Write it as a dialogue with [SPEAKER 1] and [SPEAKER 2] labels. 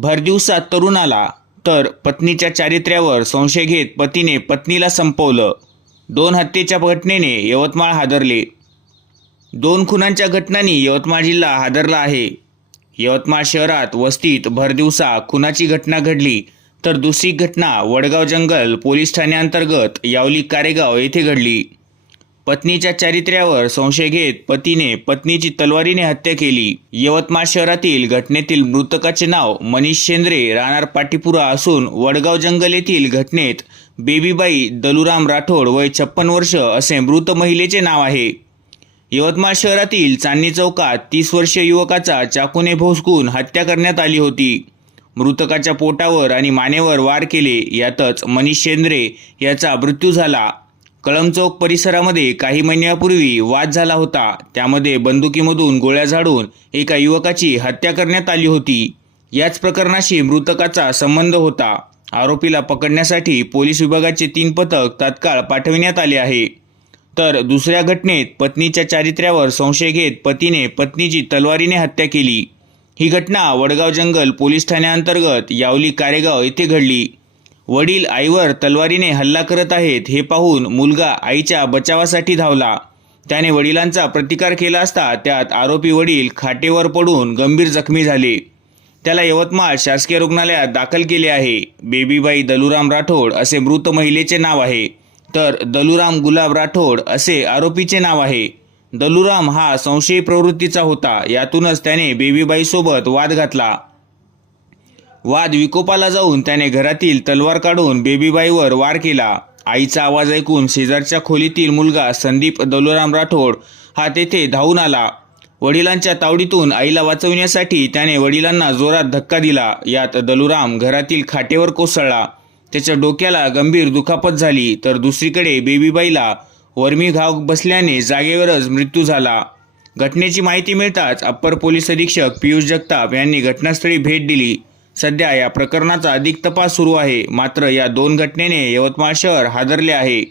[SPEAKER 1] भरदिवसात तरुण आला तर पत्नीच्या चारित्र्यावर संशय घेत पतीने पत्नीला संपवलं. दोन हत्येच्या घटनेने यवतमाळ हादरले. दोन खुनांच्या घटनांनी यवतमाळ जिल्हा हादरला आहे. यवतमाळ शहरात वस्तीत भरदिवसा खुनाची घटना घडली तर दुसरी घटना वडगाव जंगल पोलीस ठाण्याअंतर्गत यावली कारेगाव येथे घडली. पत्नीच्या चारित्र्यावर संशय घेत पतीने पत्नीची तलवारीने हत्या केली. यवतमाळ शहरातील घटनेतील मृतकाचे नाव मनीष शेंद्रे राहणार पाटीपुरा असून वडगाव जंगल येथील घटनेत बेबीबाई दलुराम राठोड वय छप्पन वर्ष असे मृत महिलेचे नाव आहे. यवतमाळ शहरातील चांदणी चौकात तीस वर्षीय युवकाचा चाकूने भोसकून हत्या करण्यात आली होती. मृतकाच्या पोटावर आणि मानेवर वार केले यातच मनीष शेंद्रे याचा मृत्यू झाला. कळमचौक परिसरामध्ये काही महिन्यापूर्वी वाद झाला होता. त्यामध्ये बंदुकीमधून गोळ्या झाडून एका युवकाची हत्या करण्यात आली होती. याच प्रकरणाशी मृतकाचा संबंध होता. आरोपीला पकडण्यासाठी पोलीस विभागाचे तीन पथक तात्काळ पाठविण्यात आले आहे. तर दुसऱ्या घटनेत पत्नीच्या चारित्र्यावर संशय घेत पतीने पत्नीची तलवारीने हत्या केली. ही घटना वडगाव जंगल पोलीस ठाण्याअंतर्गत यावली कारेगाव येथे घडली. वडील आईवर तलवारीने हल्ला करत आहेत हे पाहून मुलगा आईच्या बचावासाठी धावला. त्याने वडिलांचा प्रतिकार केला असता त्यात आरोपी वडील खाटेवर पडून गंभीर जखमी झाले. त्याला यवतमाळ शासकीय रुग्णालयात दाखल केले आहे. बेबीबाई दलुराम राठोड असे मृत महिलेचे नाव आहे. तर दलुराम गुलाब राठोड असे आरोपीचे नाव आहे. दलुराम हा संशयी प्रवृत्तीचा होता. यातूनच त्याने बेबीबाईसोबत वाद घातला. वाद विकोपाला जाऊन त्याने घरातील तलवार काढून बेबीबाईवर वार केला. आईचा आवाज ऐकून शेजारच्या खोलीतील मुलगा संदीप दलुराम राठोड हा तेथे धावून आला. वडिलांच्या तावडीतून आईला वाचवण्यासाठी त्याने वडिलांना जोरात धक्का दिला. यात दलुराम घरातील खाटेवर कोसळला. त्याच्या डोक्याला गंभीर दुखापत झाली. तर दुसरीकडे बेबीबाईला वर्मी घाव बसल्याने जागेवरच मृत्यू झाला. घटनेची माहिती मिळताच अप्पर पोलीस अधीक्षक पियुष जगताप यांनी घटनास्थळी भेट दिली. सध्या या प्रकरणाचा अधिक तपास सुरू आहे. मात्र या दोन घटनेने यवतमाळ शहर हादरले आहे.